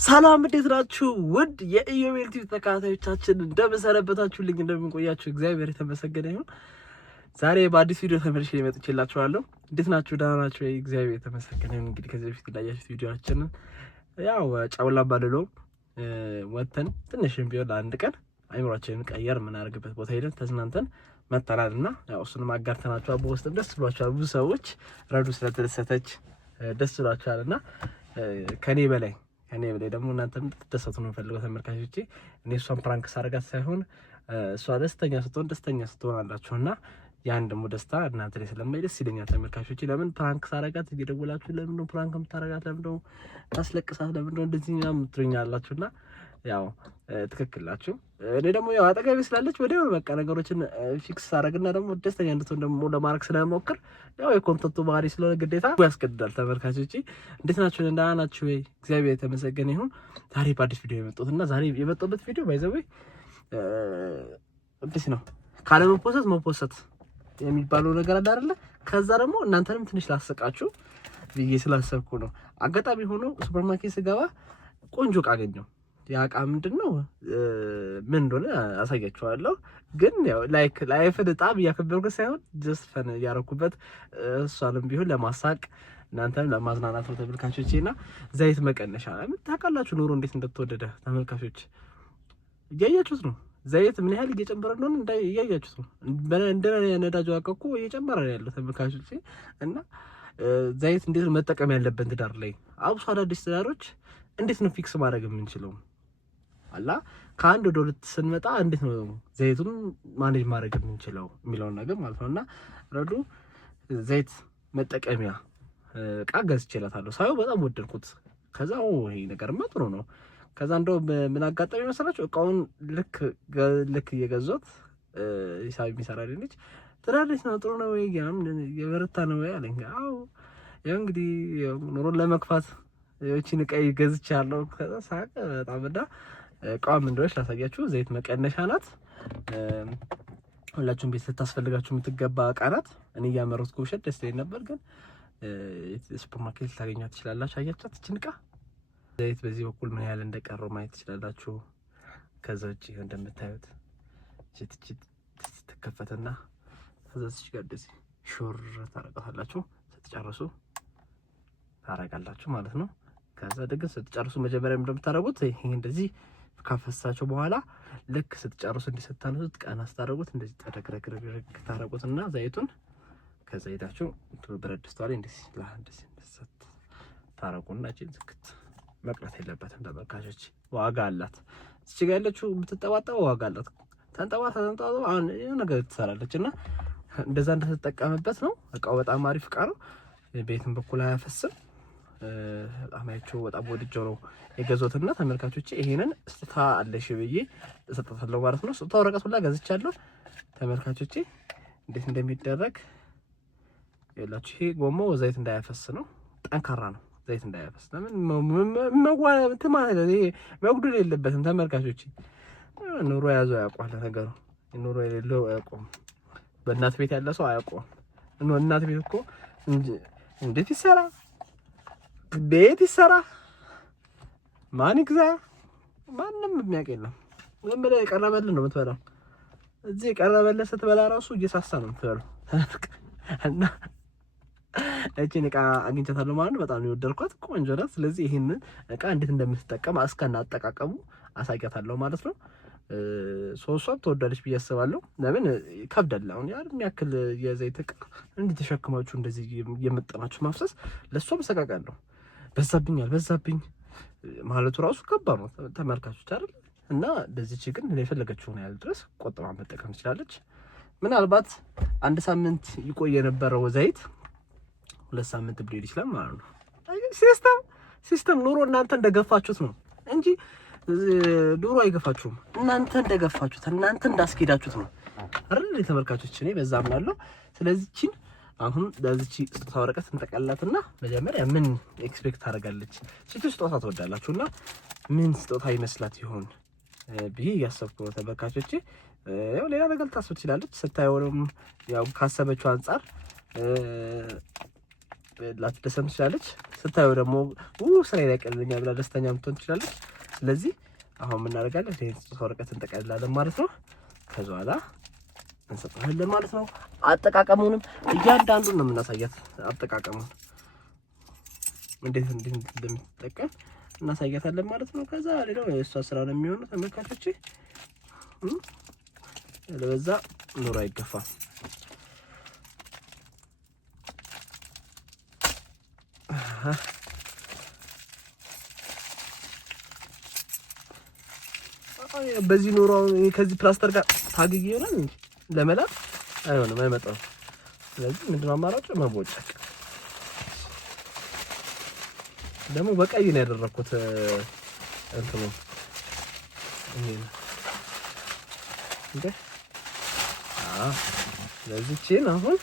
ሰላም እንዴት ናችሁ? ውድ የኢዮቤል ቲቪ ተከታታዮቻችን እንደምሰነበታችሁልኝ እንደምንቆያችሁ እግዚአብሔር የተመሰገነ ይሁን። ዛሬ በአዲስ ቪዲዮ ተመልሼ መጥቼላችኋለሁ። እንዴት ናችሁ? ደህና ናችሁ? እግዚአብሔር የተመሰገነ ይሁን። እንግዲህ ከዚህ በፊት እንዳያችሁት ቪዲዮአችንን ያው ጫውላ ባልሎ ወተን ትንሽም ቢሆን ለአንድ ቀን አይምሮአችንን ቀየር የምናደርግበት ቦታ ሄደን ተዝናንተን መጣላልና ያው እሱንም አጋርተናችኋል። በውስጥም ደስ ብሏችኋል። ብዙ ሰዎች ረዱ ስለተደሰተች ደስ ብሏችኋልና ከኔ በላይ ደግሞ እናንተም ተደሰቱ ነው ፈልገው ተመልካቾቼ። እኔ እሷን ፕራንክ ሳደርጋት ሳይሆን እሷ ደስተኛ ስትሆን አላችሁና ያን ደግሞ ደስታ እናንተ ላይ ስለማይ ደስ ይለኛል ተመልካቾቼ። ለምን ፕራንክ ሳደርጋት እየደወላችሁ ለምን ነው ፕራንክ የምታደርጋት፣ ለምን ነው ታስለቅሳት፣ ለምን ነው እንደዚህ ምናምን ትሉኛላችሁና ያው ትክክል ናችሁ። እኔ ደግሞ ያው አጠገቤ ስላለች ወዲያው በቃ ነገሮችን ፊክስ አደረግና ደግሞ ደስተኛ እንድትሆን ደግሞ ለማድረግ ስለምሞክር ያው የኮንተንቱ ባህሪ ስለሆነ ግዴታ ያስገድዳል ተመልካቾቼ። እንዴት ናችሁ? ደህና ናችሁ ወይ? እግዚአብሔር የተመሰገነ ይሁን። ዛሬ በአዲስ ቪዲዮ የመጣሁትና ዛሬ የመጣሁበት ቪዲዮ ባይዘዌ እንዴት ነው ካለ መፖሰት የሚባለው ነገር አለ አይደለ? ከዛ ደግሞ እናንተንም ትንሽ ላሰቃችሁ ብዬ ስላሰብኩ ነው። አጋጣሚ ሆኖ ሱፐርማርኬት ስገባ ቆንጆ ዕቃ አገኘሁ። ያ ዕቃ ምንድነው ምን እንደሆነ አሳያችኋለሁ። ግን ያው ላይፍን በጣም እያከበርኩት ሳይሆን ጀስት ፈን እያደረኩበት እሷንም ቢሆን ለማሳቅ እናንተም ለማዝናናት ነው ተመልካቾቼና ዘይት መቀነሻ ታውቃላችሁ ኑሮ እንዴት እንደተወደደ ተመልካቾች እያያችሁት ነው። ዘይት ምን ያህል እየጨመረ እንደሆነ እያያችሁት ነው። እንደ ነዳጅ ዋጋ እኮ እየጨመረ ነው ያለው ተመልካቾቼ። እና ዘይት እንዴት ነው መጠቀም ያለበት ትዳር ላይ አብሶ አዳዲስ ትዳሮች እንዴት ነው ፊክስ ማድረግ የምንችለው አላ ከአንድ ወደ ሁለት ስንመጣ እንዴት ነው ዘይቱን ማኔጅ ማድረግ የምንችለው የሚለውን ነገር ማለት ነውና ረዱ ዘይት መጠቀሚያ ዕቃ ገዝቼላታለሁ። ሳይው በጣም ወደድኩት። ከዛ ይሄ ነገርማ ጥሩ ነው። ከዛ እንደው ምን አጋጣሚ መሰላችሁ ዕቃውን ልክ እየገዛሁት ሂሳብ የሚሰራልኝ ልጅ ትዳርሽ ነው ጥሩ ነው ወይ የበረታ ነው ወይ አለኝ። አዎ ያው እንግዲህ ኑሮን ለመግፋት እቺን ዕቃ ገዝቻለሁ። ከዛ ሳቀ በጣም እና ዕቃም እንደሆነች ላሳያችሁ። ዘይት መቀነሻ ናት። ሁላችሁም ቤት ስታስፈልጋችሁ የምትገባ ዕቃ ናት። እኔ እያመረትኩ ብሸጥ ደስ ይለኝ ነበር፣ ግን ሱፐርማርኬት ልታገኟት ትችላላችሁ። አያቻት እቺን ዕቃ ዘይት በዚህ በኩል ምን ያህል እንደቀረው ማየት ትችላላችሁ። ከዛ ውጪ እንደምታዩት ትከፈትና ከዛ እዚህ ጋር እንደዚህ ሹር ታረጋታላችሁ። ስትጨርሱ ታረጋላችሁ ማለት ነው። ከዛ ደግስ ስትጨርሱ መጀመሪያ እንደምታረጉት ይሄ እንደዚህ ካፈሳችሁ በኋላ ልክ ስትጨርሱ እንዲሰታኑት ቀና ስታረጉት እንደዚህ ተደግረግረግ ታረጉትና ዘይቱን ከዛ ሄዳችሁ ብረት ድስት ላይ እንደዚህ ታረጉና እቺን ዝክት መቅረት የለበትም ተመልካቾች። ዋጋ አላት እዚህ ጋር ያለችው የምትጠባጠበው ዋጋ አላት። ተንጠባጠባ አሁን የሆነ ነገር ትሰራለች እና እንደዛ እንደተጠቀመበት ነው። ዕቃው በጣም አሪፍ ዕቃ ነው። ቤትም በኩል አያፈስም። አማይቹ በጣም ወድጄው ነው የገዛሁትና ተመልካቾቼ ይሄንን ስታ አለሽ ብዬ ተሰጥቷለሁ ማለት ነው። ስታ ወረቀት ሁላ ገዝቻለሁ ተመልካቾቼ። እንዴት እንደሚደረግ ይላችሁ። ይሄ ጎማው ዘይት እንዳያፈስ ነው። ጠንካራ ነው ዘይት እንዳያፈስ። ለምን መጉደል የለበትም ተመልካቾቼ። ኑሮ ያዘው ያውቃል ነገሩ። ኑሮ የሌለው አያውቀውም። በእናት ቤት ያለ ሰው አያውቀውም። እናት ቤት እኮ እንዴት ይሰራ ቤት ይሰራ ማን ይግዛ ማንም የሚያውቅ የለም። ዝም ብለህ የቀረበልህ ነው የምትበላው። እዚህ የቀረበልህ ስትበላ ራሱ እየሳሳ ነው የምትበላው። እና እቺን ዕቃ አግኝቻታለሁ ማለት ነው። በጣም የወደድኳት ቆንጆ ናት። ስለዚህ ይሄንን ዕቃ እንዴት እንደምትጠቀም እስከና አጠቃቀሙ አሳያታለሁ ማለት ነው። ሶስቷም ተወዳለች ብዬ አስባለሁ። ለምን ከብዳል። አሁን የሚያክል የዘይት ዕቃ እንዴት ተሸክማችሁ እንደዚህ የመጠናችሁ ማፍሰስ ለሷ መሰቃቃለሁ። በዛብኝ ማለቱ ራሱ ከባድ ነው ተመልካቾች አይደል? እና በዚህ ግን የፈለገችውን ያህል ድረስ ቆጥባ መጠቀም ትችላለች። ምናልባት አንድ ሳምንት ይቆይ የነበረው ዘይት 2 ሳምንት ብሌድ ይችላል ማለት ነው። ሲስተም ኑሮ እናንተ እንደገፋችሁት ነው እንጂ ኑሮ አይገፋችሁም። እናንተ እንደገፋችሁት እናንተ እንዳስኬዳችሁት ነው አይደል ተመልካቾች? እኔ በዛ አምናለሁ። ስለዚህ አሁን ለዚህቺ ስጦታ ወረቀት እንጠቀላትና መጀመሪያ ምን ኤክስፔክት ታደርጋለች ሴቶች ስጦታ ትወዳላችሁና ምን ስጦታ ይመስላት ይሆን ብዬ እያሰብኩ ነው ተመልካቾቼ። ያው ሌላ ነገር ልታስብ ትችላለች ስታየውም ያው ካሰበችው አንፃር ላትደሰም ትችላለች። ስታየው ደግሞ ስራ ይቀልልኛ ብላ ደስተኛ ምትሆን ትችላለች። ስለዚህ አሁን ምን እናደርጋለን? ይሄን ስጦታ ወረቀት እንጠቀልላለን ማለት ነው። ከዛ በኋላ እንሰጣለን ማለት ነው። አጠቃቀሙንም እያንዳንዱን ነው የምናሳያት። አጠቃቀሙን እንዴት እንደምትጠቀም እናሳያታለን ማለት ነው። ከዛ ሌላው የእሷ ስራ ነው የሚሆነው ተመልካቾቼ። ለበዛ ኑሮ አይገፋም። በዚህ ኑሮ ከዚህ ፕላስተር ጋር ታግዬ ይሆናል እንዴ? ለመላጥ አይሆንም፣ አይመጣም። ስለዚህ ምንድነው አማራጭ? መቦጨቅ። ደግሞ በቀይ ነው ያደረኩት እንትኑ ይሄ እንዴ። ስለዚህ ቺን አሁን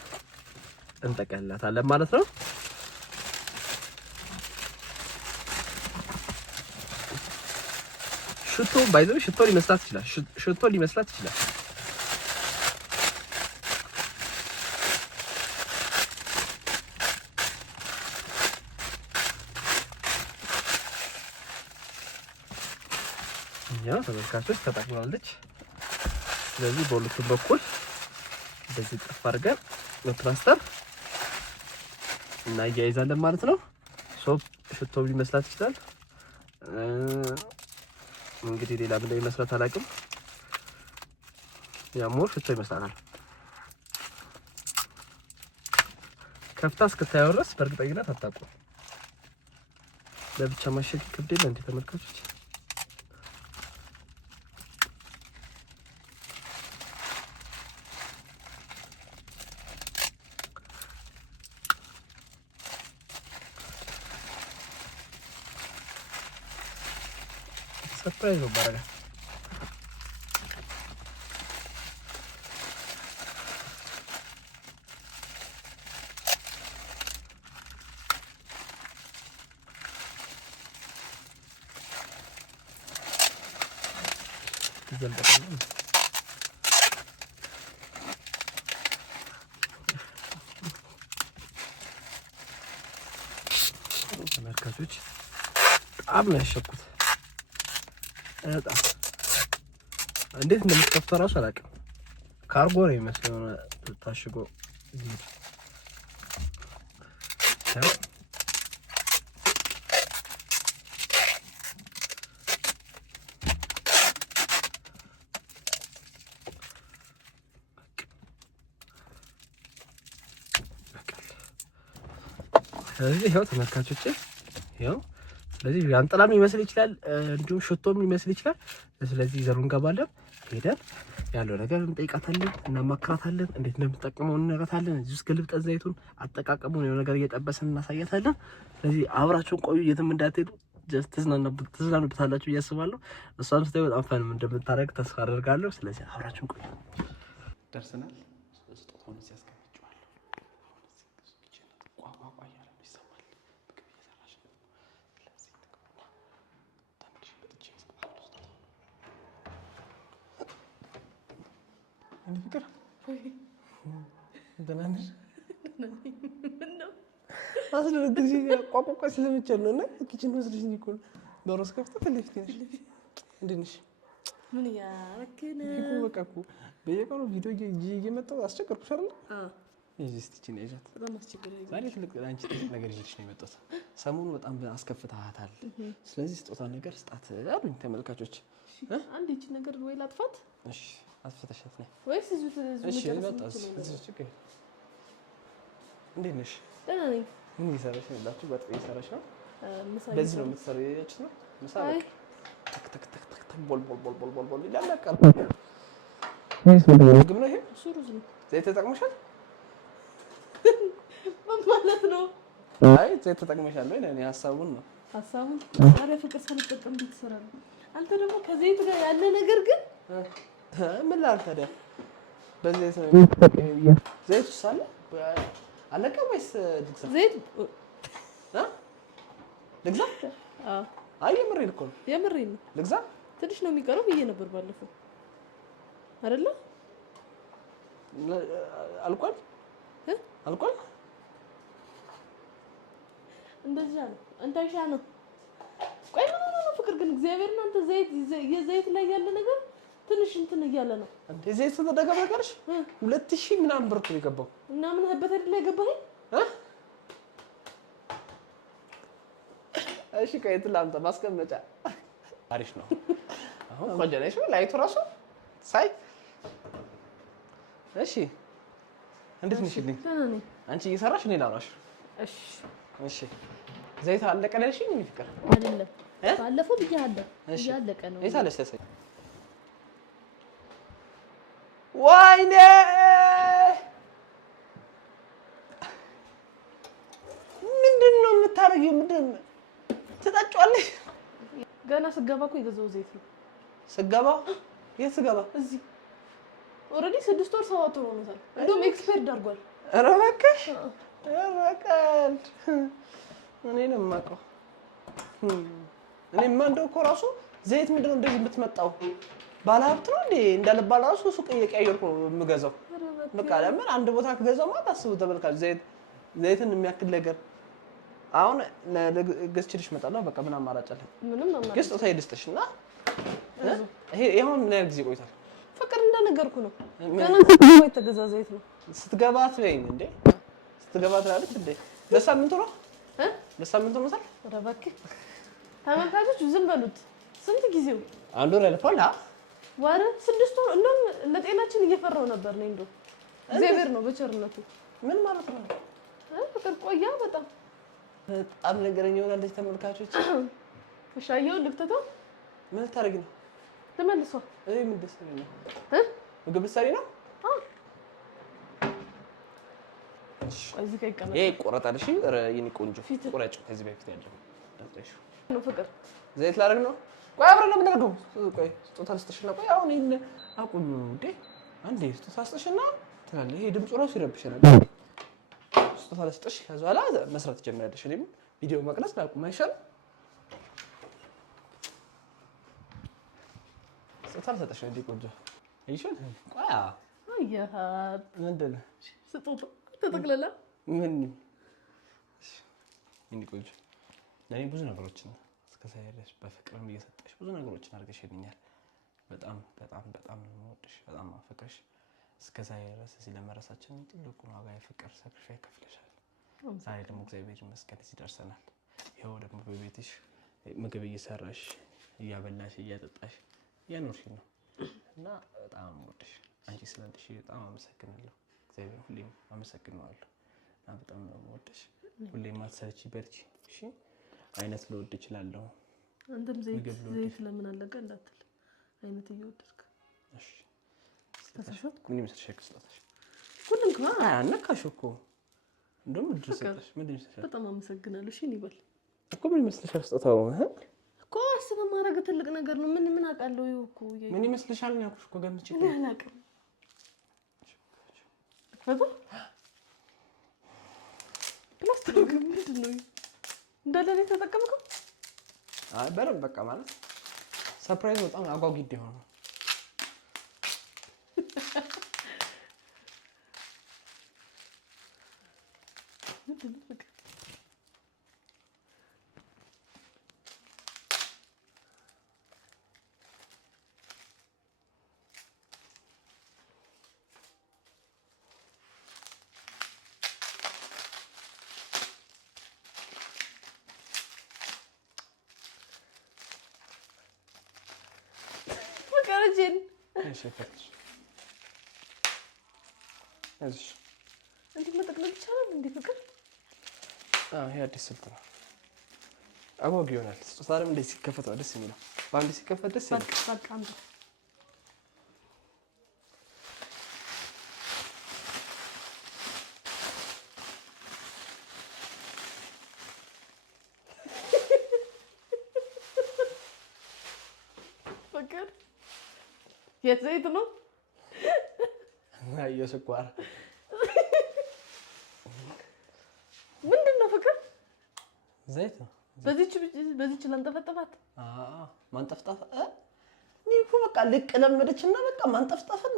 እንጠቀልላታለን ማለት ነው። ሽቶ ባይዘው ሽቶ ሊመስላት ይችላል። ሽቶ ሊመስላት ይችላል። ያው ተመልካቾች ተጠቅማለች። ስለዚህ በሁለቱም በኩል እንደዚህ ጥፍ አድርገን በፕላስተር እናያይዛለን ማለት ነው። ሽቶ ሊመስላት ይችላል። እንግዲህ ሌላ ምን እንደሚመስላት አላውቅም። ያሞ ሽቶ ይመስላል። ከፍታ እስክታየው ድረስ በእርግጠኝነት አታውቁም። ለብቻ ማሸግ ይከብዳል እንዴ ተመልካቾች? ሰርፕራይዝ ነው ባረጋ ይዘልቀታል። ተመልካቾች በጣም ነው ያሸኩት። እንዴት እንደምትከፍተው እራሱ አላውቅም። ካርጎ ነው የሚመስለው ታሽጎ ስለዚህ ይኸው ተመልካቾች ይኸው ስለዚህ ያንጥላም ሊመስል ይችላል፣ እንዲሁም ሽቶም ሊመስል ይችላል። ስለዚህ ዘሩን እንገባለን፣ ሄደን ያለው ነገር እንጠይቃታለን፣ እናማክራታለን፣ እንዴት እንደምትጠቀመው እንነግራታለን። እዚህ ውስጥ ገልብጠን ዘይቱን አጠቃቀሙን የሆነ ነገር እየጠበስን እናሳያታለን። ስለዚህ አብራችሁን ቆዩ፣ የትም እንዳትሄዱ። ጀስት ትዝናኑበታላችሁ ብዬ አስባለሁ። እሷን ስታይ በጣም ፈንም እንደምታደርግ ተስፋ አደርጋለሁ። ስለዚህ አብራችሁን ቆዩ። ደርሰናል። ስጦታውን አንድ ፍቅር ደህና ነሽ? አስደነግጥሽ ቋቋቋ ስለምቻል ነው እና ኪችን ወስደሽ እኮ ነው ዶሮስ ከፍታ ከለፍት ነሽ። እንዴት ነሽ? ምን ያረከነ እኮ በቃ እኮ በየቀኑ ቪዲዮ እየመጣሁ አስቸገርኩሽ አይደል? እዚህ እስቲ ቺን አይዛት በጣም አስቸገረኝ። ዛሬ ትልቅ አንቺ ትልቅ ነገር ይዤልሽ ነው የመጣሁት። ሰሞኑን በጣም አስከፍተሃታል። ስለዚህ ስጦታ ነገር ስጣት አሉኝ ተመልካቾች። አንድ እቺ ነገር ወይ ላጥፋት? እሺ አስፈተሻት ነው ወይስ እዚህ እሺ ይመጣስ? እዚህ ችግር እንዴት ነሽ? ደህና ነኝ። ምን እየሰራሽ ነው? ላችሁ በጥሬ እየሰራሽ ነው? በዚህ ነው የምትሰሪው? ያቺ ነው ምሳሌ ተክ ተክ ተክ ተክ ቦል ቦል ቦል ቦል ቦል ቦል ይላል። አቃል ወይስ ምን ነው ይሄ? ሱሩዝ ነው። ዘይት ተጠቅመሻል ማለት ነው? አይ ዘይት ተጠቅመሻል ወይ? እኔ ሐሳቡን ነው ሐሳቡን አረ ፍቅር ሳልጠቀም እንዴት ትሰራለህ አንተ? ደግሞ ከዘይት ጋር ያለ ነገር ግን ምን ላል ታዲያ? በዘይት ነው ዘይት ሳለ አለቀ ወይስ ልግዛ? ዘይት ልግዛ? አይ የምሬን እኮ ነው። የምሬን ነው። ልግዛ? ትንሽ ነው የሚቀረው ብዬ ነበር ባለፈው አይደለ? አልቋል አልቋል። እንደዚህ አለ አንተ አይሻ ነው ቆይ ምን ፍቅር ግን እግዚአብሔር እናንተ የዘይት ላይ ያለ ነገር ትንሽ እንትን እያለ ነው እንዴ ዘይት ተደጋገመሽ 2000 ምናምን ብር ነው የገባው እና ምን ሀበት አይደል የገባህ እሺ ከየት ላምጣ ማስቀመጫ አሪፍ ነው አሁን ቆንጆ ነው ላይቱ ራሱ ሳይ እሺ እንዴት ነሽ ልኝ አንቺ እየሰራሽ እኔ ላውራሽ እሺ ዘይት አለቀለሽኝ ምን ፍቅር አይደለም ባለፈው ብያለሁ ያለቀ ነው እታለሽ ተሰይ ወይኔ ምንድነው የምታረጊው ምንድን ትጣጫለሽ ገና ስገባ እኮ የገዛው ዘይት ነው ስገባ የት ስገባ እዚህ ኦሬዲ 6 ወር 7 ወር ሆኖታል እንደውም ኤክስፐርድ አድርጓል ኧረ እባክሽ እኔንም ማቀው እኔማ እንደው እኮ ራሱ ዘይት ምንድነው እንደዚህ የምትመጣው ባለሀብት ነው እንዴ እንዳለባል ራሱ ሱቅ እየቀያየርኩ የምገዛው በቃ ለምን አንድ ቦታ ከገዛው ማለት አስቡ ተበልካል ዘይትን የሚያክል ነገር አሁን ለገዝችልሽ መጣለው በቃ ምን አማራጭ አለ ምንም አማራጭ ገዝቶ ሳይደስተሽና ይሄ ይሁን ምን ያህል ጊዜ ቆይቷል ፍቅር እንደነገርኩ ነው ገና ከቆይ የተገዛ ዘይት ነው ስትገባት ወይን እንዴ ስትገባት አይደል እንዴ ለሳምንቱ ነው ለሳምንቱ ነው ሳል ረባክ ተመልካቾች ዝም በሉት ስንት ጊዜው አንድ ወር ያልፋል ዋረ 6 ወር እንደውም ለጤናችን እየፈራው ነበር ነው እንደው እግዚአብሔር ነው በቸርነቱ ምን ማለት ነው ፍቅር ቆያ በጣም ነገረኛ ይሆናል ተመልካቾች ሻየው ልክተተው ምን ታረጊ ነው ተመልሶ ምን ደስታኝ ነው ምግብ ሰሪ ነው እዚህ ጋር ይቀመጥ ቆረጣል እሺ የኔ ቆንጆ ቆራጭ ከዚህ በፊት ያለው አጥሽ ነው ፍቅር ዘይት ላደርግ ነው ቆይ አብረን ነው የምናደርገው ቆይ ስጦታ ልስጥሽና ቆይ አሁን ይሄን አቁም እንዴ አንዴ ስጦታ ልስጥሽና ትላለህ ይሄ ድምፁ ራሱ ይረብሽናል ስጦታ ልስጥሽ ከዛ በኋላ መስራት ጀምራለሽ እኔም ቪዲዮ መቅረጽ ላቁም አይሻል ስጦታ ልስጥሽ እንዴ ቆንጆ አይሻል ቆይ አያ ምንድን ነው ስጦታ ተጠቅለለ ምን እንዴ ቆንጆ ለኔ ብዙ ነገሮችን እስከዛሬስ በፍቅርም እየሰጠሽ ብዙ ነገሮችን አድርገሽልኛል በጣም በጣም በጣም ነው የምወድሽ በጣም አፈቅርሽ እስከዛሬስ እዚህ ለመረሳችን ትልቁ ዋጋ የፍቅር ሳክሪፋይስ ከፍለሻል ዛሬ ደግሞ እግዚአብሔር ይመስገን እዚህ ደርሰናል ይሄው ደግሞ በቤትሽ ምግብ እየሰራሽ እያበላሽ እያጠጣሽ ያኖርሽ ነው እና በጣም ወድሽ አንቺ ስላለሽ በጣም አመሰግናለሁ እግዚአብሔር ሁሌም አመሰግናለሁ እና በጣም ነው የምወድሽ ሁሌም አትሰልቺ በርቺ እሺ አይነት ልወድ እችላለሁ አንተም ዘይት ለምን አለቀ እንዳትል አይነት እየወደድክ እሺ ተሳሳት ምን ይመስልሽ ከስጣታሽ ሁሉም ከማ አነካሽ እኮ እንደውም ድረሰሽ ምን ይመስልሽ በጣም አመሰግናለሁ እሺ ይበል እኮ ምን ይመስልሽ ከስጣታው እኮ አስበ ማድረግ ትልቅ ነገር ነው ምን አውቃለሁ እኮ ምን ይመስልሻል ነው ያልኩሽ እኮ ገምቼ ምን አላውቅም በቃ ፕላስቲክ ምንድን ነው እንዳለ ላይ ተጠቀምከው አይ በረም በቃ ማለት ሰርፕራይዝ በጣም አጓጊ ይሆናል ከረጀን እሺ ፈትሽ እሺ እንዴ መጠቅለል ይቻላል እንዴ ፍቅር ይሄ አዲስ ስልት ነው አጓጊ ይሆናል ስጦታም እንደዚህ ሲከፈት ደስ የሚለው ባንድ ሲከፈት ደስ ይላል በቃ አንተ ፍቅር የዘይት ነው የስኳር ምንድነው ፍቅር ዘይት ነው በዚች ለንጠፈጠፋት ማንጠፍጣፍ እኮ በቃ ልቅ ለመደችና በቃ ማንጠፍጣፍን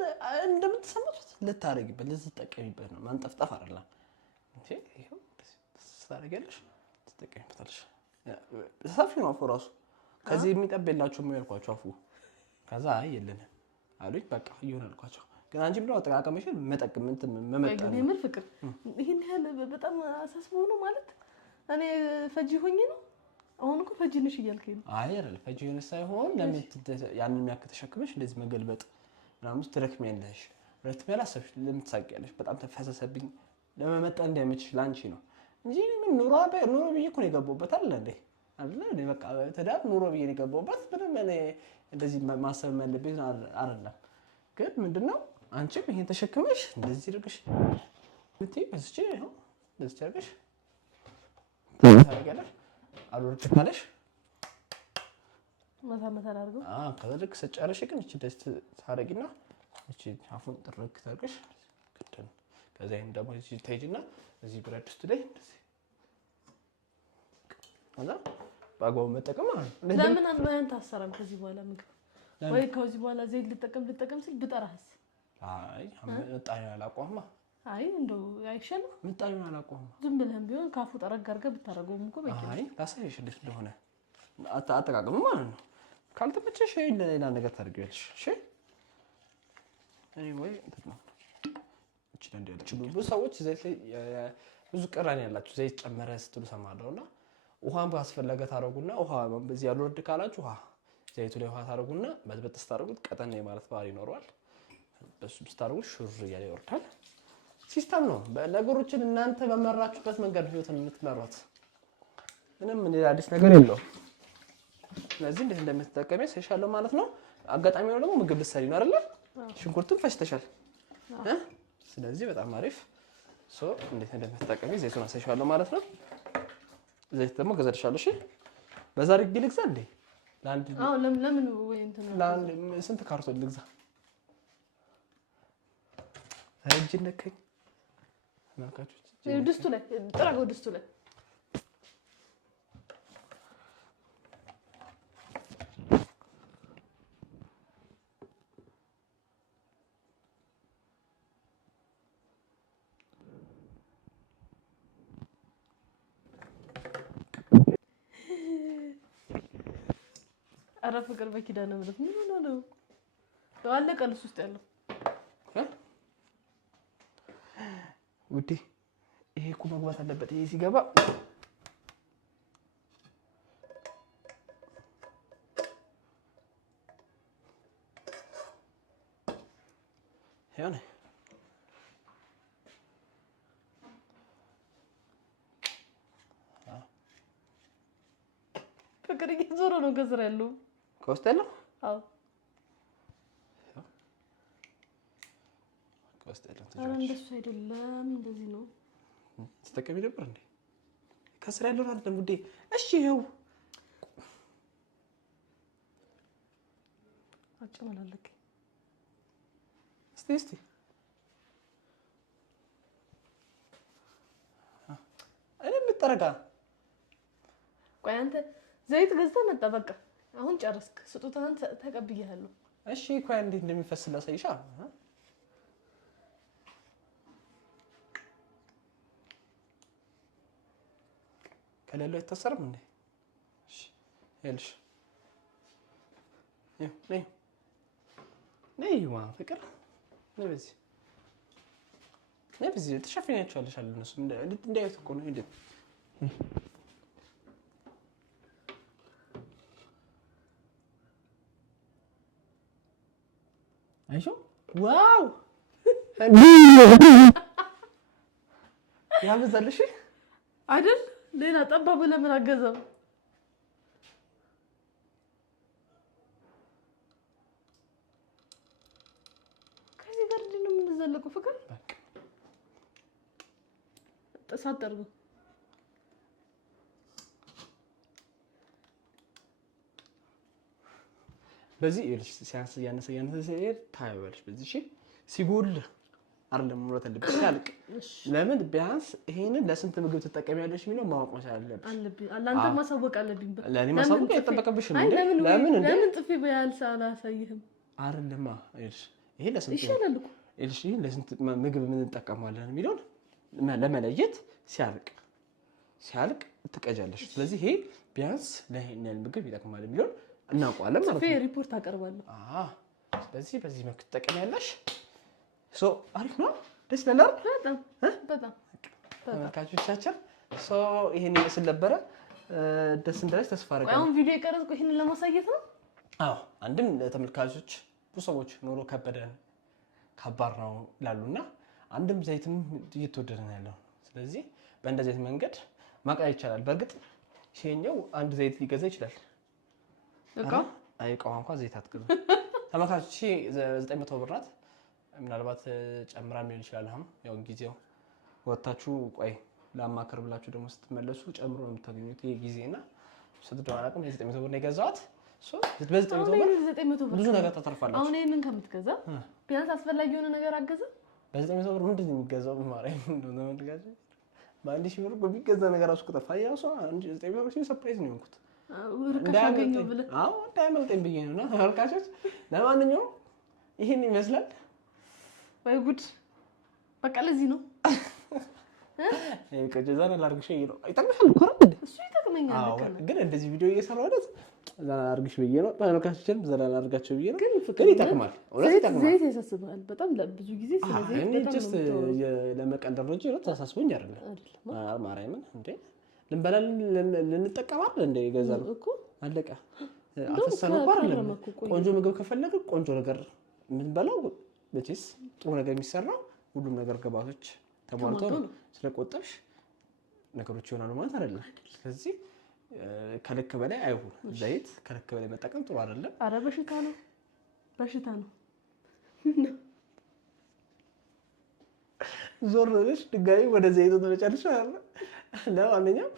እንደምትሰማት ልታረጊበት ልትጠቀሚበት ነው ማንጠፍጣፍ አይደለም እንዴ ይሄው ታረጋለሽ ትጠቀሚበታለሽ። ሰፊ ነው አፉ ራሱ ከዚህ የሚጠበላችሁ ነው ያልኳችሁ አፉ። ከዛ አይ የለንም አሉኝ። በቃ ይሁን አልኳቸው። ግን አንቺ ብለው አጠቃቀምሽን መጠቀም መመጣ ነው የምር ፍቅር ይሄን ያህል በጣም አሳስበው ነው ማለት እኔ ፈጂ ሆኜ ነው። አሁን እኮ ፈጂ ነሽ እያልከኝ ነው። አይ አይደል ፈጂ ሆነ ሳይሆን ለምን ያንን የሚያከተሸክመሽ እንደዚህ መገልበጥ ምናምን ትረክሚያለሽ። ሁለት ያላሰብሽ ለምን ትሳቂያለሽ? በጣም ተፈሰሰብኝ ለመመጣ እንደምችል ላንቺ ነው እንጂ ምን ኑሮ ብዬ እኮ ነው የገባሁበት አይደል በቃ ተዳር ኑሮ ብዬ ነው የገባሁበት። ምንም እኔ እንደዚህ ማሰብ ያለብኝ አይደለም። ግን ምንድነው አንቺም ይሄን ተሸክመሽ እንደዚህ አድርገሽ ምትይ በስቺ ነው እንደዚህ አድርገሽ ታረጋለሽ። አልወርድ ካለሽ መታ አድርገው ከደረክ ሰጫረሽ ግን እቺ ደስ ታረጊና እቺ አፉን ጥርክ ታርገሽ ከተን ከዛ ይሄን ደግሞ እዚህ ታይጅና እዚህ ብረት ድስት ላይ እንደዚህ አላ ባጓው መጠቀም ማለት ነው። ለምን አንተ አሰራም ከዚህ በኋላ ምግብ ወይ ከዚህ በኋላ ዘይት ልጠቀም ሲል ብጠራህስ? አይ ምጣኔ አላቋማ። አይ እንደው አይሻልም? ምጣኔ አላቋማ ዝም ብለህም ቢሆን ካፉ ጠረግ አድርገህ ብታረገውም እኮ በቂ ነው። አይ ላሳይሽ እንዴት እንደሆነ አጠቃቀም ማለት ነው። ካልተመቸሽ ሌላ ነገር ታደርጊያለሽ። እሺ anyway እቺ እንደዚህ ብዙ ሰዎች ዘይት ላይ ብዙ ቅራኔ ያላችሁ ዘይት ጨመረ ስትሉ ሰማለሁና ውሃን ባስፈለገ ታረጉና ውሃ በዚህ ያልወርድ ካላችሁ ውሃ ዘይቱ ላይ ውሃ ታረጉና በጥብጥ ታረጉት ቀጠን ማለት ባህሪ ይኖረዋል። በሱ ስታረጉ ሹር ያለ ይወርዳል። ሲስተም ነው። በነገሮችን እናንተ በመራችሁበት መንገድ ህይወትን የምትመሩት ምንም አዲስ ነገር የለውም። ስለዚህ እንዴት እንደምትጠቀመው ሰሻለው ማለት ነው። አጋጣሚ ነው ደግሞ ምግብ ልትሰሪ ነው አይደል? ሽንኩርቱን ፈጭተሻል ስለዚህ በጣም አሪፍ እንዴት እንደምትጠቀመው ዘይቱን አሳይሻለሁ ማለት ነው። ዘይት ደግሞ ገዛልሻለሁ። እሺ በዛ አድርጌ ልግዛ እንዴ? ለምን ወይ እንትን ስንት ካርቶን ልግዛ? እጅ ነከኝ ማካቹ ድስቱ ላይ ጥራገው ድስቱ ላይ አረ ፍቅር በኪዳነ ምሕረት ምን ሆነ ነው አለቀልስ ውስጥ ያለው ውዴ? ይሄ እኮ መግባት አለበት። ይሄ ሲገባ ያኔ ፍቅር እየዞረ ነው ከስር ያለው ከውስጥ ያለው አዎ አረ እንደሱ አይደለም እንደዚህ ነው። ተጠቀሚ ነበር እንዴ? ከስራ ያለው አይደለም ጉዴ። እሺ ይኸው አጨማላለክ እስቲ እኔ ምትጠረጋ ቆይ አንተ ዘይት ገዝተህ መጣ በቃ አሁን ጨረስክ። ስጦታህን ተቀብያለሁ። እሺ ቆይ እንዴት እንደሚፈስ ላሳይሻ። ከሌለው አይታሰርም እንዴ? እሺ ይልሽ ነይ ፍቅር ነይ በዚህ ተሸፍኛቸዋለሽ አለ እነሱ እንዳይት እኮ ነው እንዴ? አይሾ ዋው ያበዛልሽ አይደል? ሌላ ጠባብ ለምን አገዛም? ከዚህ ጋር ነው የምንዘለቀው ፍቅር ተሳጠርኩ። በዚህ ይልሽ ሲያንስ ያነሰ ሲሄድ ታያለሽ። በዚህ እሺ ሲጎል አይደለም ምሮት አለብሽ ሲያልቅ ለምን ቢያንስ ይሄንን ለስንት ምግብ ትጠቀሚያለሽ የሚለው ማወቅ መቻል አለብኝ። አንተ ማሳወቅ አለብኝ። ለኔ ማሳወቅ አይጠበቅብሽም እንዴ? ለምን ጥፊ በያልስ አላሳይህም አይደለም ይልሽ ይሄ ለስንት ይሻላል እኮ ይሄ ለስንት ምግብ ምን እንጠቀማለን የሚለው ለመለየት ሲያልቅ ሲያልቅ ትቀጃለሽ። ስለዚህ ይሄ ቢያንስ ለይሄን ምግብ ይጠቅማል የሚለውን እናውቀዋለን ማለት ነው። ሪፖርት አቀርባለሁ። ስለዚህ በዚህ መልኩ ትጠቀሚያለሽ። አሪፍ ነው። ደስ ይላል በጣም ተመልካቾቻችን። ይሄን ይመስል ነበረ። ደስ እንዳለሽ ተስፋ አደርጋለሁ። አሁን ቪዲዮ የቀረጽኩ ይሄንን ለማሳየት ነው። አንድም ተመልካቾች ብዙ ሰዎች ኑሮ ከበደን ከባድ ነው ይላሉና አንድም ዘይትም እየተወደደ ነው ያለው። ስለዚህ በእንደዚህ አይነት መንገድ ማቅለል ይቻላል። በእርግጥ ይሄኛው አንድ ዘይት ሊገዛ ይችላል። እቃው እንኳን ዘይት አትገዛ። ተመልካቾች 900 ብር ናት። ምናልባት ጨምራም ሊሆን ይችላል። አሁን ያው ጊዜው ወጣችሁ ቆይ ለማከር ብላችሁ ደግሞ ስትመለሱ ጨምሮ ነው የምታገኙት። ይሄ ጊዜና ስትደዋል አቅም 900 ብር ነው የገዛኋት። በ900 ብር ብዙ ነገር ታተርፋላችሁ። አሁን ይሄንን ከምትገዛ ቢያንስ አስፈላጊ የሆነ ነገር አገዛ። በ900 ብር ምንድን ነው የሚገዛው? ማርያም እንደው ተመልካቾች በአንድ ሺህ ብር በሚገዛ ነገር ራሱ ከጠፋ ያው ሰው 900 ብር ሰርፕራይዝ ነው የሆንኩት። እንዳያመልጠኝ ብዬ ነው። እና ተመልካቾች ለማንኛውም ይሄን ይመስላል። ወይ ጉድ! በቃ ለዚህ ነው ከጀዛና ላርግሽ ነው። ይጠቅምሻል እኮ አይደል? እሱ ይጠቅመኛል። ግን እንደዚህ ቪዲዮ እየሰራሁ አይደል? ዘና ላርግሽ ብዬ ነው። ተመልካቾችን ዘና ላርጋቸው ብዬ ነው። ግን ይጠቅማል። እውነት ይጠቅማል። ዘይት ያሳስባል በጣም ለብዙ ጊዜ። ስለዚህ ጀስት ለመቀንደር ነው እንጂ ተሳስቦኝ አይደለም። ማርያምን እንዴ ልንበላ ልንጠቀም አይደል እንደ ገዛን እኮ አለቀ። አፈሰነ አይደለም። ቆንጆ ምግብ ከፈለግን ቆንጆ ነገር የምንበላው በቺስ ጥሩ ነገር የሚሰራው ሁሉም ነገር ግብአቶች ተሟልተው ነው። ስለቆጠብሽ ነገሮች ይሆናሉ ማለት አይደለም። ስለዚህ ከልክ በላይ አይሁን። ዘይት ከልክ በላይ መጠቀም ጥሩ አይደለም። አረ በሽታ ነው። ዞር ብለሽ ድጋሚ ወደ ዘይቱ ተመጫለሽ አይደል? ለማንኛውም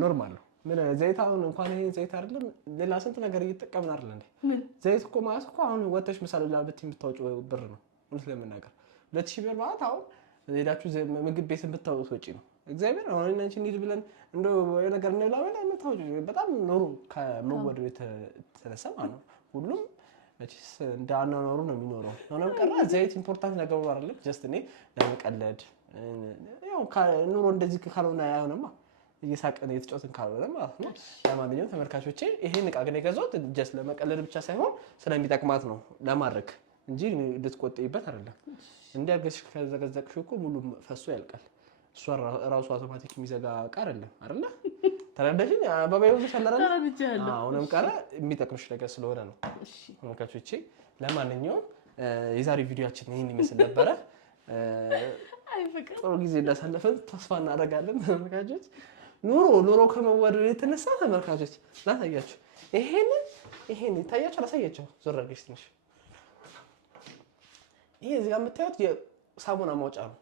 ኖርማል ነው። ምን ዘይት አሁን እንኳን ይሄ ዘይት አይደለም ሌላ ስንት ነገር እየተጠቀምን አይደል እንዴ? ዘይት እኮ ማለት እኮ አሁን ወተሽ ምሳሌ ላብት የምታወጪው ብር ነው። እውነት ለመናገር 2000 ብር ማለት አሁን ሄዳችሁ ምግብ ቤት ብታወጡ ወጪ ነው። እግዚአብሔር አሁን እናንቺ እንሂድ ብለን እንደው ነገር እንብላ ብለን የምታወጪው በጣም ኖሩ ከመወደዱ የተነሳ ማለት ነው። ሁሉም እቺስ እንዳናኖሩ ነው የሚኖረው። ሆነም ቀረ ዘይት ኢምፖርታንት ነገር ነው አይደል? ጀስት እኔ ለመቀለድ ያው ኑሮ እንደዚህ ካልሆነ አይሆንማ። እየሳቀን እየተጫወትን ካልሆነ ማለት ነው። ለማንኛውም ተመልካቾቼ ይሄን ዕቃ ግን የገዛሁት ጀስት ለመቀለድ ብቻ ሳይሆን ስለሚጠቅማት ነው ለማድረግ እንጂ ልትቆጥይበት አይደለም። እንዲያርገሽ ከዘገዘቅሽ እኮ ሙሉ ፈሶ ያልቃል። እሷ ራሱ አውቶማቲክ የሚዘጋ ዕቃ አይደለ? ተረዳሽኝ? አባባዩ ተሸለረና አሁንም ቀረ የሚጠቅምሽ ነገር ስለሆነ ነው። እሺ ተመልካቾቼ ለማንኛውም የዛሬ ቪዲዮአችን ይሄን ይመስል ነበረ። ጥሩ ጊዜ እንዳሳለፈን ተስፋ እናደርጋለን። ተመልካቾች ኑሮ ከመወደዱ የተነሳ ተመልካቾች ላሳያችሁ። ይሄን ታያችሁ ላሳያችሁ። ዞር አድርገሽ ትንሽ ይሄ እዚህ ጋር የምታዩት የሳሙና ማውጫ ነው።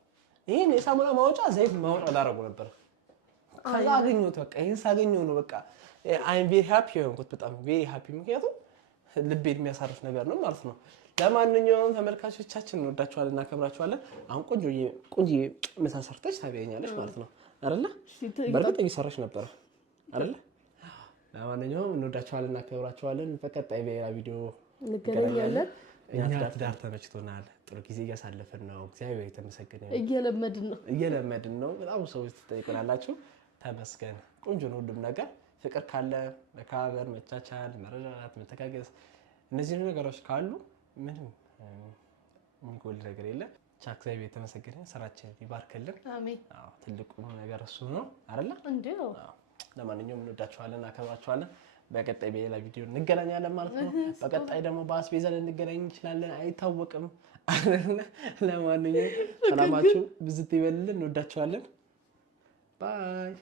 ይሄን የሳሙና ማውጫ ዘይት ማውጫ ላደርጉ ነበር። ከዛ አገኘሁት። በቃ ይሄን ሳገኘው ነው በቃ አይም ቬሪ ሃፒ የሆንኩት። በጣም ቬሪ ሃፒ፣ ምክንያቱም ልቤን የሚያሳርፍ ነገር ነው ማለት ነው። ለማንኛውም ተመልካቾቻችን እንወዳችኋለን፣ እናከብራችኋለን። አሁን ቆንጆ ምሳ ሰርተሽ ታበያኛለሽ ማለት ነው አይደለ? በርግጥ እየሰራሽ ነበር አይደለ? ለማንኛውም እንወዳችኋለን፣ እናከብራችኋለን። በቀጣይ በሌላ ቪዲዮ እንገናኛለን። እኛ ትዳር ተመችቶናል። ጥሩ ጊዜ እያሳለፍን ነው። እግዚአብሔር የተመሰገነ ይሁን። እየለመድን ነው። በጣም ሰዎች ትጠይቁናላችሁ። ተመስገን። ቆንጆ ነው ሁሉም ነገር። ፍቅር ካለ መከባበር፣ መቻቻል፣ መረዳዳት፣ መተጋገዝ እነዚህ ነገሮች ካሉ ምንም የሚጎል ነገር የለም። ቻ እግዚአብሔር የተመሰገነ ስራችን ይባርክልን። አሜን። ትልቁ ነገር እሱ ነው አይደለ? እንዴው ለማንኛውም እንወዳችኋለን፣ አከብራችኋለን። በቀጣይ በሌላ ቪዲዮ እንገናኛለን ማለት ነው። በቀጣይ ደግሞ በአስቤዛ ልንገናኝ እንችላለን፣ አይታወቅም። ለማንኛውም ሰላማችሁ ብዝት ይበልልን። እንወዳችኋለን። ባይ